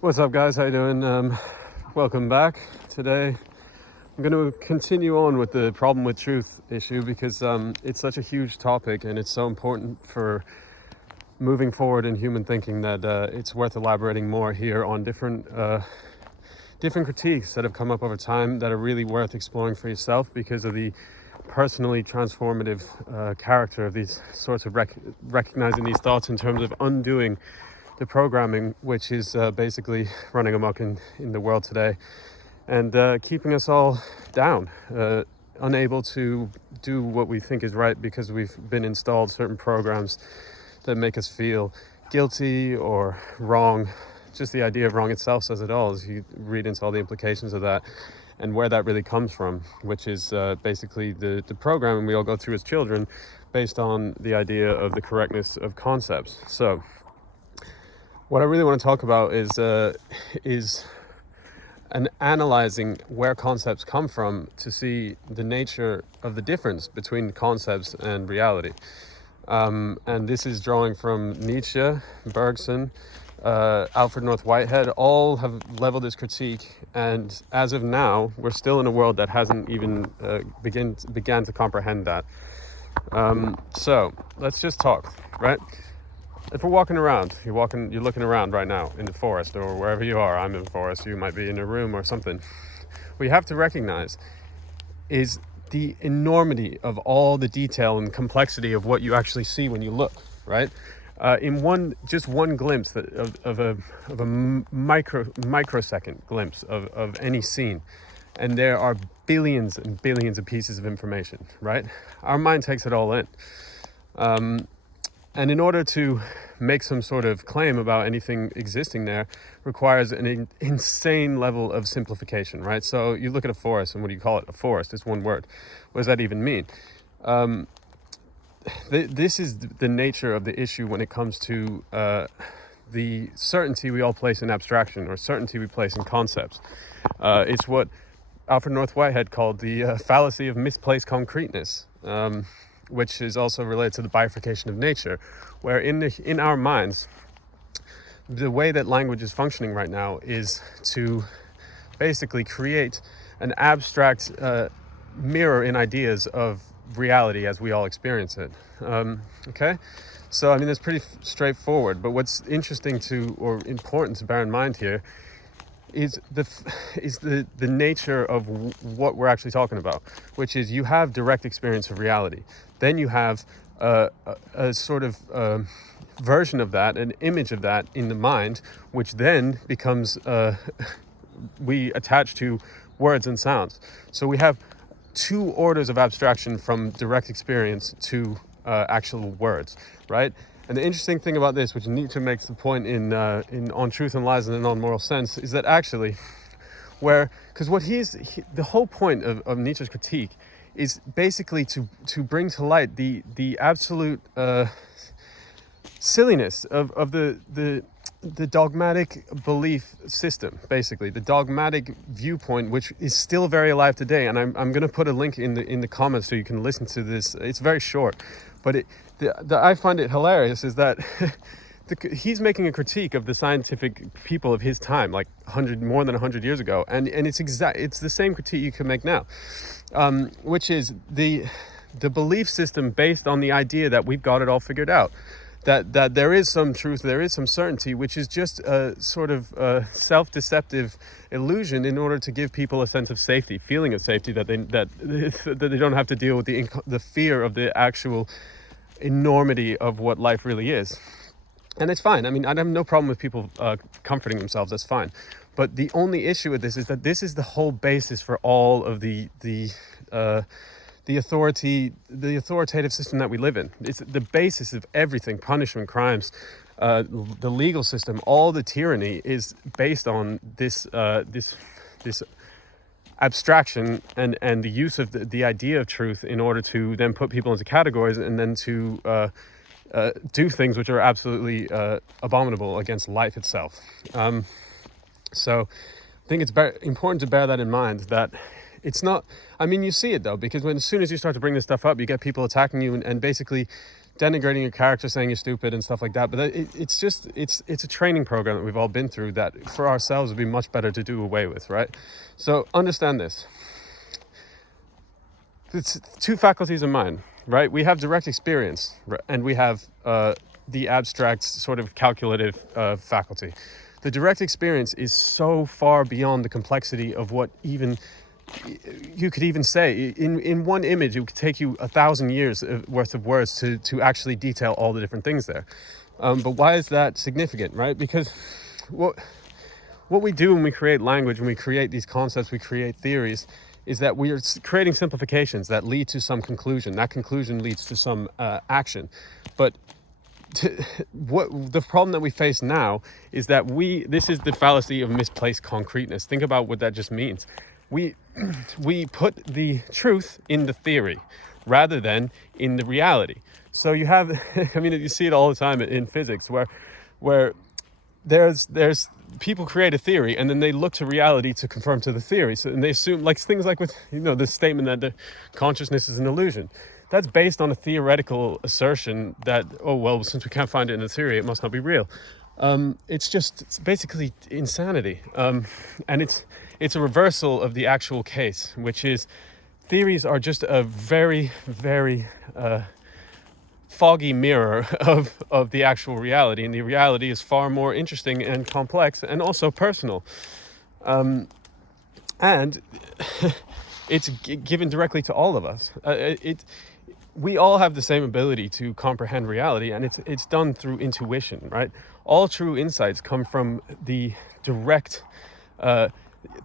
What's up, guys? How you doing? Welcome back. Today I'm going to continue on with the problem with truth issue because it's such a huge topic and it's so important for moving forward in human thinking that it's worth elaborating more here on different critiques that have come up over time that are really worth exploring for yourself because of the personally transformative character of these sorts of recognizing these thoughts in terms of undoing the programming which is basically running amok in the world today and keeping us all down, unable to do what we think is right because we've been installed certain programs that make us feel guilty or wrong. Just the idea of wrong itself says it all as you read into all the implications of that and where that really comes from, which is basically the programming we all go through as children based on the idea of the correctness of concepts. So what I really want to talk about is analyzing where concepts come from to see the nature of the difference between concepts and reality. And this is drawing from Nietzsche, Bergson, Alfred North Whitehead. All have leveled this critique, and as of now, we're still in a world that hasn't even began to comprehend that. So let's just talk, right? If we're walking around, you're looking around right now in the forest or wherever you are. I'm in the forest, you might be in a room or something. What you have to recognize is the enormity of all the detail and complexity of what you actually see when you look, right? In one glimpse of a microsecond glimpse of any scene, and there are billions and billions of pieces of information, right? Our mind takes it all in. And in order to make some sort of claim about anything existing there requires an insane level of simplification, right? So you look at a forest, and what do you call it? A forest. It's one word. What does that even mean? This is the nature of the issue when it comes to the certainty we all place in abstraction or certainty we place in concepts. It's what Alfred North Whitehead called the fallacy of misplaced concreteness. Which is also related to the bifurcation of nature, where in our minds, the way that language is functioning right now is to basically create an abstract mirror in ideas of reality as we all experience it. Okay? So, I mean, that's pretty straightforward, but what's interesting or important to bear in mind here is the nature of what we're actually talking about, which is you have direct experience of reality. Then you have a sort of version of that, an image of that in the mind, which then becomes we attach to words and sounds. So we have two orders of abstraction from direct experience to actual words, right? And the interesting thing about this, which Nietzsche makes the point in On Truth and Lies in a Non-Moral Sense, is that actually, because the whole point of Nietzsche's critique is basically to bring to light the absolute silliness of the dogmatic belief system, basically the dogmatic viewpoint, which is still very alive today. And I'm going to put a link in the comments so you can listen to this. It's very short, but I find it hilarious is that he's making a critique of the scientific people of his time, like more than 100 years ago, and it's the same critique you can make now, which is the belief system based on the idea that we've got it all figured out, that there is some truth, there is some certainty, which is just a sort of self-deceptive illusion in order to give people a sense of safety, feeling of safety, that they don't have to deal with the fear of the actual enormity of what life really is. And it's fine. I mean, I have no problem with people comforting themselves. That's fine. But the only issue with this is that this is the whole basis for all of the authoritative system that we live in. It's the basis of everything: punishment, crimes, the legal system. All the tyranny is based on this abstraction and the use of the idea of truth in order to then put people into categories and then to do things which are absolutely abominable against life itself. So I think it's important to bear that in mind, that it's not, I mean, you see it though, because as soon as you start to bring this stuff up, you get people attacking you and basically denigrating your character, saying you're stupid and stuff like that. But it's a training program that we've all been through that for ourselves would be much better to do away with, right? So understand this. It's two faculties of mind, right? We have direct experience, and we have the abstract sort of calculative faculty. The direct experience is so far beyond the complexity of what even you could even say. In one image, it could take you 1,000 years worth of words to actually detail all the different things there. But why is that significant, right? Because what we do when we create language, when we create these concepts, we create theories, is that we are creating simplifications that lead to some conclusion. That conclusion leads to some action. But what the problem that we face now is that this is the fallacy of misplaced concreteness. Think about what that just means. We put the truth in the theory rather than in the reality. So you have, I mean, you see it all the time in physics where there's people create a theory and then they look to reality to confirm to the theory. So, and they assume, like things like with, the statement that the consciousness is an illusion. That's based on a theoretical assertion that, oh, well, since we can't find it in the theory, it must not be real. It's basically insanity. And it's a reversal of the actual case, which is theories are just a very, very foggy mirror of the actual reality. And the reality is far more interesting and complex and also personal. And it's given directly to all of us. We all have the same ability to comprehend reality, and it's done through intuition, right? All true insights come from the direct.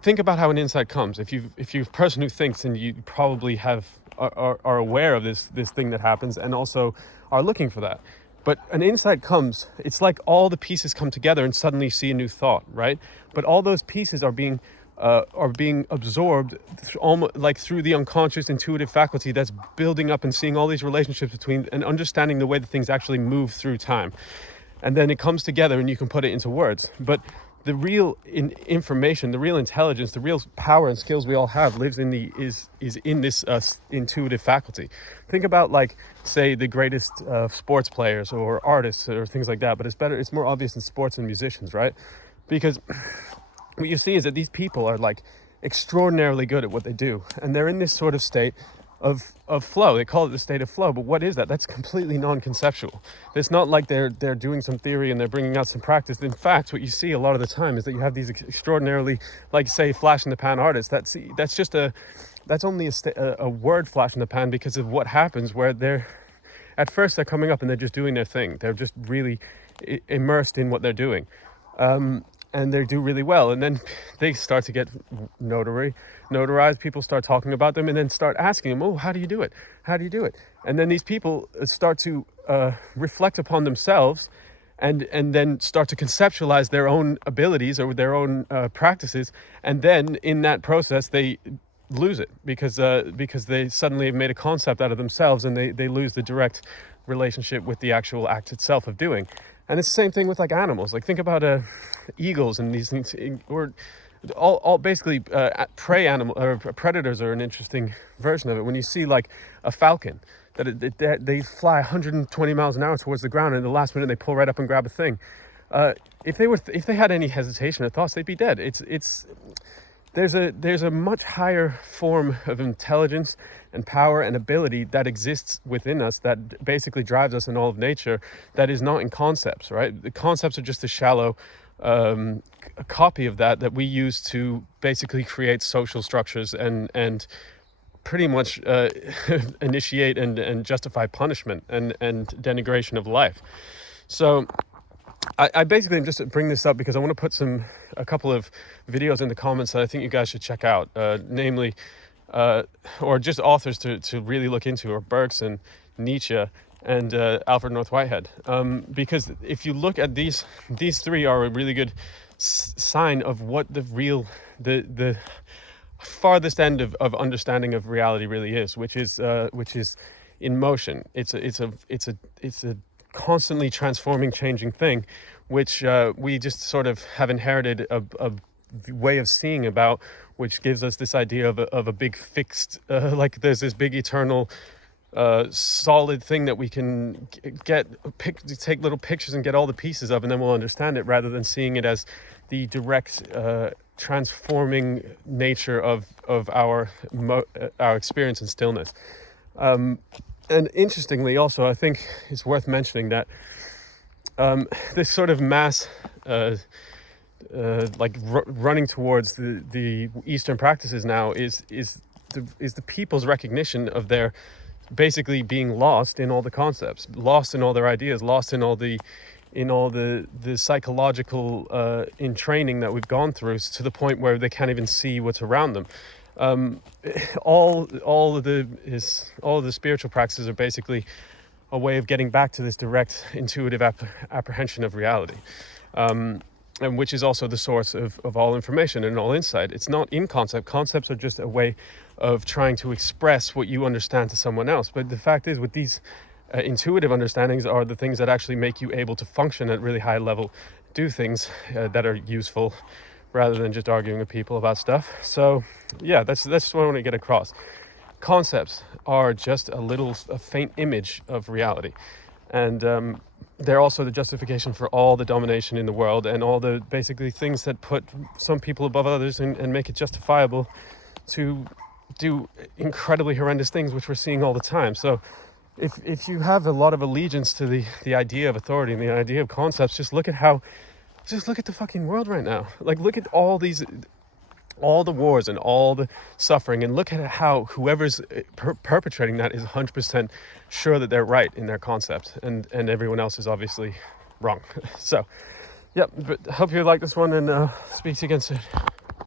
Think about how an insight comes. If you're a person who thinks, and you probably are aware of this thing that happens, and also are looking for that. But an insight comes. It's like all the pieces come together, and suddenly you see a new thought, right? But all those pieces are being absorbed almost like through the unconscious intuitive faculty that's building up and seeing all these relationships between and understanding the way that things actually move through time. And then it comes together and you can put it into words. But the real information, the real intelligence, the real power and skills we all have lives in is in this intuitive faculty. Think about, like, say, the greatest sports players or artists or things like that. But it's more obvious in sports and musicians, right? Because what you see is that these people are like extraordinarily good at what they do, and they're in this sort of state of flow. They call it the state of flow, but what is that? That's completely non-conceptual. It's not like they're doing some theory and they're bringing out some practice. In fact, what you see a lot of the time is that you have these extraordinarily, like, say, flash in the pan artists. That's only a word flash in the pan because of what happens, where at first they're coming up and they're just doing their thing. They're just really immersed in what they're doing. And they do really well, and then they start to get notarized. People start talking about them and then start asking them, oh, how do you do it? How do you do it? And then these people start to reflect upon themselves and then start to conceptualize their own abilities or their own practices. And then in that process, they lose it because they suddenly have made a concept out of themselves, and they lose the direct relationship with the actual act itself of doing. And it's the same thing with, like, animals. Like, think about eagles and these things, or all basically prey animal or predators are an interesting version of it. When you see, like, a falcon, they fly 120 miles an hour towards the ground, and in the last minute they pull right up and grab a thing. If they had any hesitation or thoughts, they'd be dead. There's a much higher form of intelligence and power and ability that exists within us that basically drives us in all of nature, that is not in concepts, right? The concepts are just a shallow a copy of that we use to basically create social structures and pretty much initiate and justify punishment and denigration of life. So I basically just bring this up because I want to put a couple of videos in the comments that I think you guys should check out, namely, or just authors to really look into, or Bergson, Nietzsche, and Alfred North Whitehead. Because if you look at these three are a really good sign of what the farthest end of understanding of reality really is, which is in motion. It's a constantly transforming, changing thing, which we just sort of have inherited a way of seeing about, which gives us this idea of a big fixed, like there's this big eternal solid thing that we can take little pictures and get all the pieces of, and then we'll understand it, rather than seeing it as the direct transforming nature of our experience in stillness. And interestingly, also, I think it's worth mentioning that this sort of mass running towards the Eastern practices now is the people's recognition of their basically being lost in all the concepts, lost in all their ideas, lost in all the psychological entraining that we've gone through, to the point where they can't even see what's around them. All of the spiritual practices are basically a way of getting back to this direct intuitive apprehension of reality, and which is also the source of all information and all insight. It's not in concept. Concepts are just a way of trying to express what you understand to someone else. But the fact is, with these intuitive understandings are the things that actually make you able to function at really high level, do things that are useful, rather than just arguing with people about stuff. So yeah, that's what I want to get across. Concepts are just a faint image of reality, and they're also the justification for all the domination in the world, and all the basically things that put some people above others and make it justifiable to do incredibly horrendous things, which we're seeing all the time. So if you have a lot of allegiance to the idea of authority and the idea of concepts, just look at the fucking world right now. Like, look at all the wars and all the suffering, and look at how whoever's perpetrating that is 100% sure that they're right in their concept, and everyone else is obviously wrong. So, yeah, but hope you like this one, and speak to you again soon.